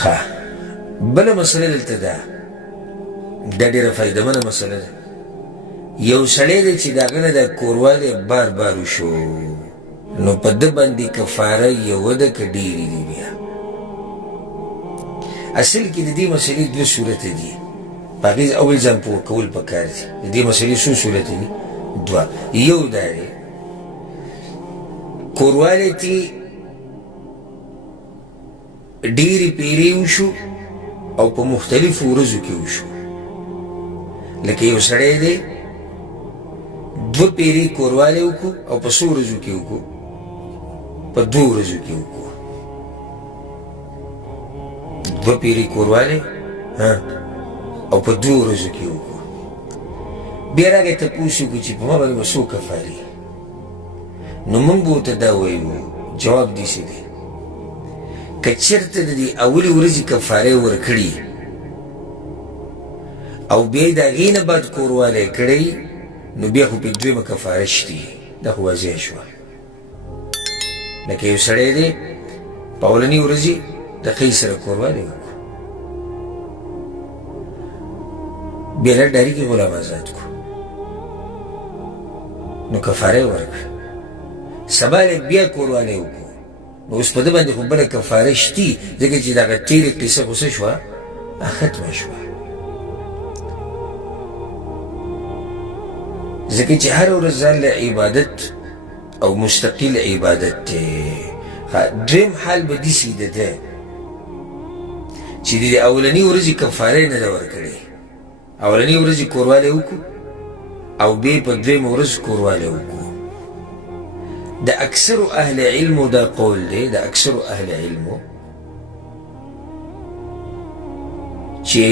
ښه بله مسله دلته ده، دا ډېره فایدهمنه مسله ده. یو سړی دی چې د هغه نه دا کوروالی بار بار وشو، نو په ده باندې کفاره یوه ده که ډېرې دي؟ بیا اصل کې د دې مسلې دوه صورته دي، په هغې اول ځان پوه کول پکار دي. د دې مسلې څو صورته دي؟ دوه. یو دا دی کوروالی تې ډېرې پیرې وشو او په مختلفو ورځو کې وشو. لکه یو سړی دی دوه پیرې کوروالی وکړو او په څو ورځو کې وکړو؟ په 2 ورځو کې وکړو. 2 پیرې کوروالی او په 2 ورځو کې وکړو. بیا راغی تپوس وکړو چې په ما باندې به څو کفارې؟ نو موږ به ورته دا وایو جواب داسې دی که چېرته د دې اولې ورځې کفارې ورکړي او بیا یې د هغې نه بعد کوروالی کړی، نو بیا خو په دویمه کفاره شتي. دا خو واضح شوه. لکه یو سړی دی په اولنۍ ورځې د ښځې سره کوروالی وکړو، بیا لږ ډاري کې غلام آزاد کړو، نو کفاره یې ورکړه. سبا بیا کوروالی وکړو، نو اوس په ده باندې خو بله کفاره شتي، ځکه چې دغه تېرې قصه خو څه شوه؟ ختمه شوه. ځکه چې هر ورځ ځان له عبادت او مستقل عبادت دی. دریم حال به داسې د ده چې د اولنۍ ورځې کفاره یې نه ده ورکړې، اولنۍ ورځې کوروالی وکړو او بیا په دویمه ورځ کوروالی وکړو. د اکثرو اهل علمو دا قول دی، د اکثرو اهل علمو چې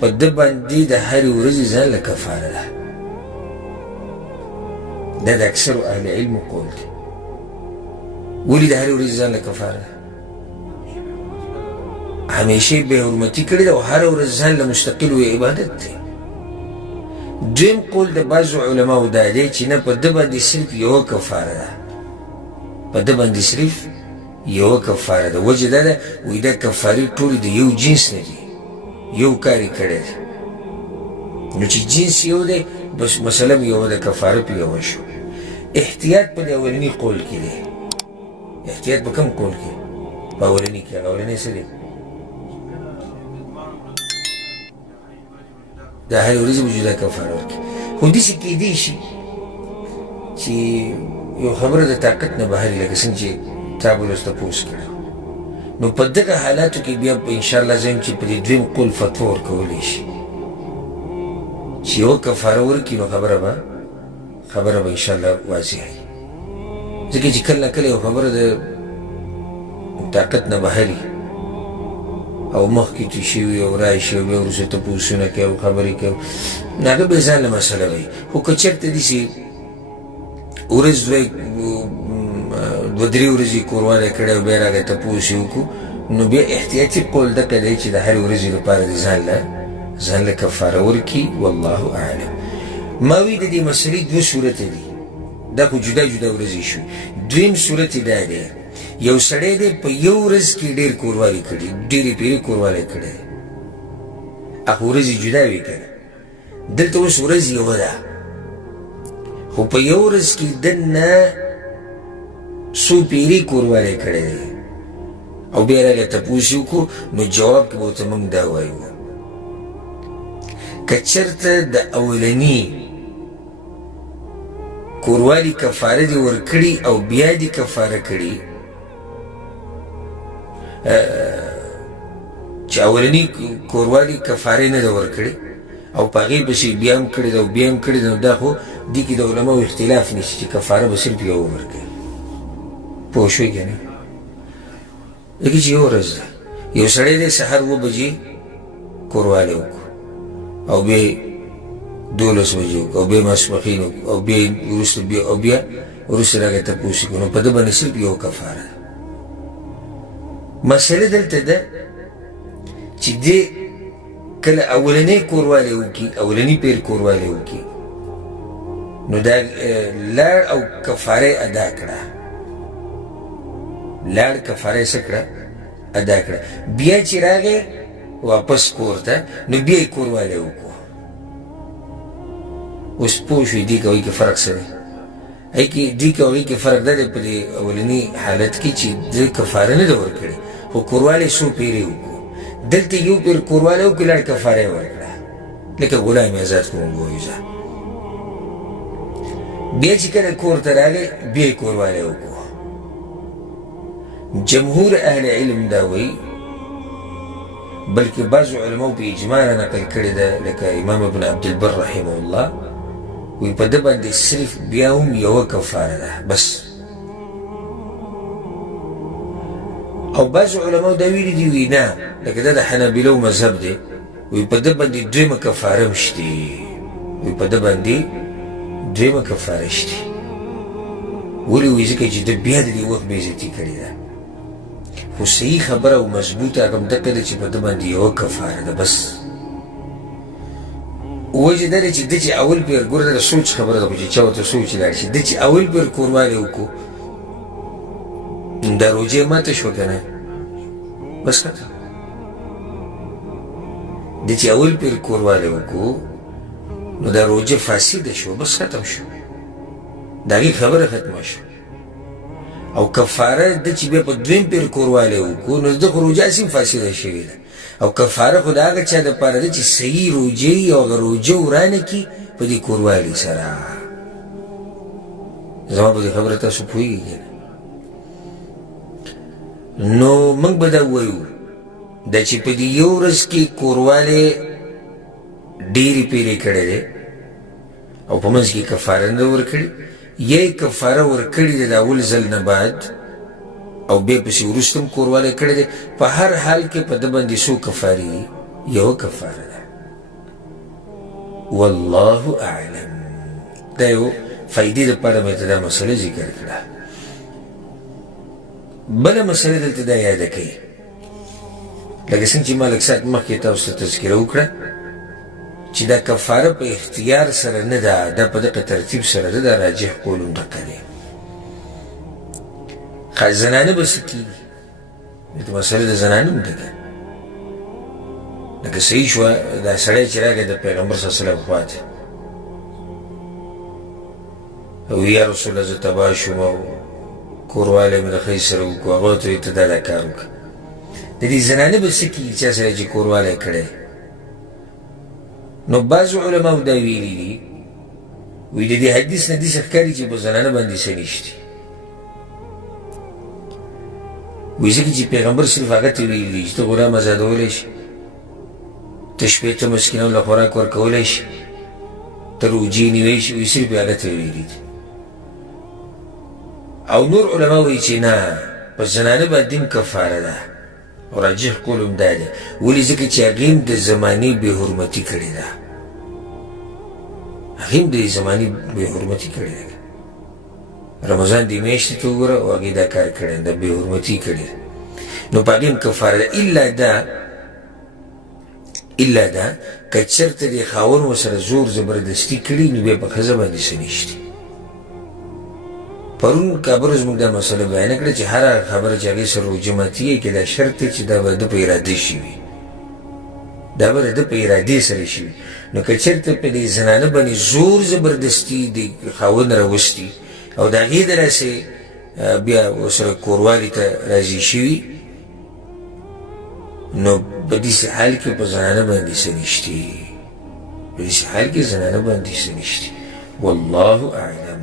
په ده باندې د هرې ورځې ځان له کفاره ده. دا د اکثرو اهل علمو قول دی. ولې د هرې ورځې ځان له کفاره ده؟ همیشه یې بې حرمتي کړې ده او هره ورځ ځان له مستقل و عبادت دی. دویم قول د بعضو علماو دا دی چې نه، په ده باندې صرف یوه کفاره ده، په ده باندې صرف یوه کفاره ده. وجه دا ده وایي دا کفارې ټولې د یو جنس نه دي، یو کار یې کړی دی، نو چې جنس یو دی بس مثلا یوه ده، کفاره پې یوه شو. احتیاط په د اولني قول کې دی. احتیاط په کوم قول کې؟ په اولني کې. هغه اولنی څه دی؟ د هرې ورځې به جدا کفاره ورکړي. خو داسې کیدی شي چې یو خبره د طاقت نه بهر وي، لکه څنګه چې تا به اوس تپوس کړی، نو په دغه حالاتو کې بیا په انشاءالله زه یم چې په دې دویم قول فتوا ورکولی شي چې یوه کفاره ورکړي، نو خبره به انشاءالله واضح وي. ځکه چې کله نه کله یو خبره د طاقت نه بهر وي او مخکې توی شوي او راشي او بیا وروسته تپوسونه کوي او خبرې کوي، نو هغه بې ځانله مسله وي. خو که چېرته داسې ورځ دوه درې ورځې کوروالی کړی او بیا راغی تپوس یې وکړو، نو بیا احتیاطي قول دغه دی چې د هرې ورځې لپاره د ځان له کفاره ورکړي. والله اعلم. ما وی د دې مسلې دوه صورته دي، دا خو جدا جدا ورځې شو. دویم صورت یې دا دی یو سړی دی په یو ورځ کې ډېر کوروالی کړي، ډېرې پیرې کوروالی کړی، هغه ورځې جدا وي که نه. دلته اوس ورځ یوه ده، خو په یو ورځ کې ده نه څو پیرې کوروالی کړی دی او بیا راغی تپوس یې وکړو، نو جواب کې به ورته موږ دا وایو که چېرته د اولني کوروالی کفاره دې ورکړي او بیا دې کفاره کړي، چې اولني کوروالی کفارې نه ده ورکړې او په هغې پسې بیا هم کړې ده او بیا هم کړې ده، نو دا خو دې کې د علماو اختلاف نیسي چې کفاره به صرف یوه ورکړي. پوه شوې که نه؟ ځکه چې یوه ورځ ده، یو سړی دی سهار 7 بجې کوروالی وکړو او بیا 12 بجې وکړو او بیا ماسپښین وکړو او بیا وروسته راغی تپوس وکړو، نو په ده باندې صرف یوه کفاره ده. مسله دلته ده چې دې کله اولنی کوروالی وکړي، اولني پیر کوروالی وکړي، نو دا لاړ او کفاره ادا کړه، لاړ کفاره یې څه کړه؟ ادا کړه. بیا چې راغی واپس کور ته نو بیا یې کوروالی وکړو. اوس پوه شوې دې کوي کې فرق څه دی؟ هغې کې دې کې هغې کې فرق دا دی په دې اولني حالت کې چې ده کفاره نه ده ورکړې خو کوروالی څو پیرې وکړو. دلته یو پیر کوروالی وکړو لاړ کفاره یې ورکړه لکه غلام یې ازاد کړو وایو. بیا چې کله کور ته راغی بیا یې کوروالی وکړو. جمهور اهل علم دا وایي بلکې بعضو علماو په اجماع را نقل کړې ده لکه امام ابن عبدالبر رحمه الله وی په ده باندې صرف بیا هم یوه کفاره ده بس. او بعضو علماو دا ویلي دي وی نه لکه دا د حنابلو مذهب دی وی په ده باندې دویمه کفاره هم شتې. وی په ده باندې دویمه کفاره شتې. ولې وی ځکه چې ده بیا د دې وخت بېعزتي کړې ده. خو صحیح خبره او مضبوطه هغه همدغه ده چې په ده باندې یوه کفاره ده بس. وجه دا دی چې ده چې اول پیر ګوره دا د سوچ خبره ده خو چې چا ورته سوچ لاړ شي. ده چې اول پیر کوروالی وکړو دا روجې ماته شوه که نه بس ختم. ده چې اول پیر کوروالی وکړو نو دا روجه فاسده شو بس ختم شو د هغې خبره ختمه شو. او کفاره ده چې بیا په دویم پیر کوروالی وکړو نو ده خو روجه هسې هم فاسده شوې ده. او کفاره خو د هغه چا دپاره ده چې صحیح روجه وي او هغه روجه ورانه کړي په دې کوروالي سره. زما په دې خبره تاسو پوهېږئ نو موږ به دا ووایو دا چې په دې یو ورځ کې کوروالی ډېرې پیرې کړی دی او په منځ کې کفاره نه ده ورکړې یا یې کفاره ورکړې ده د اول ځل نه بعد او بیا پسې وروسته هم کوروالی کړی دی. په هر حال کې په ده باندې څو کفارې دي؟ یوه کفاره ده. والله اعلم. دا یو فایدې دپاره مې ته دا مسله ذکر کړه. بله مسله دلته دا یاده کوي لکه څنګه چې ما لږ ساعت مخکې تاسو ته تذکره وکړه چې دا کفاره په اختیار سره نه ده دا په دغه ترتیب سره ده. دا راجح قول هم دقه دی. زنانه به څه کېږي؟ دلته مسله د زنانه هم ده که لکه صحیح شوه دا سړی چې راغی د پیغمبر صلی الله علیه وسلم خواته او یا رسول الله زه تباه شوم او کوروالی مې د ښځې سره وکړو هغه ورته وایي ته دا کار وکړه. د دې زنانه به څه کېږي چا سره چې کوروالی کړی؟ نو بعضو علماو دا ویلي دي وایي د دې حدیث نه داسې ښکاري چې په زنانه باندې څه نشتي. وایي ځکه چې پیغمبر صرف هغه ته ویلي دي چې ته غلام ازادولی شي ته شپېته مسکینانو له خوراک ورکولی شي ته روجې نیوی شي. وایي صرف هغه ته ویلي دي. او نور علما وایي چې نه په زنانه باندې هم کفاره ده او راجح قول هم دا دی. ولې ځکه چې هغې هم د زمانې بې حرمتي کړې ده. هغې هم د زمانې بې حرمتي کړې ده. رمضان دې میاشتې ته وګوره او هغې دا کار کړی ده بې حرمتي کړې ده نو په هغې هم کفاره ده. الا دا که چېرته دې خاوند ورسره زور زبردستي کړي نو بیا په ښځه باندې څه نشته. پرون کابل زموږ دا مسله بیانه کړه چې هر خبره چې هغې سره روجه ماتېږي کې دا شرط دی چې دا به د په ارادې شي وي دا به د په ارادې سره شي وي. نو که چېرته په دې زنانه باندې زور زبردستي د خاوند راوستي او د هغې داسې بیا ورسره کوروالي ته راضي شوي نو په داسې حال کې په زنانه باندې څه نشتي. په داسې حال کې زنانه باندې څه نشتي. والله اعلم.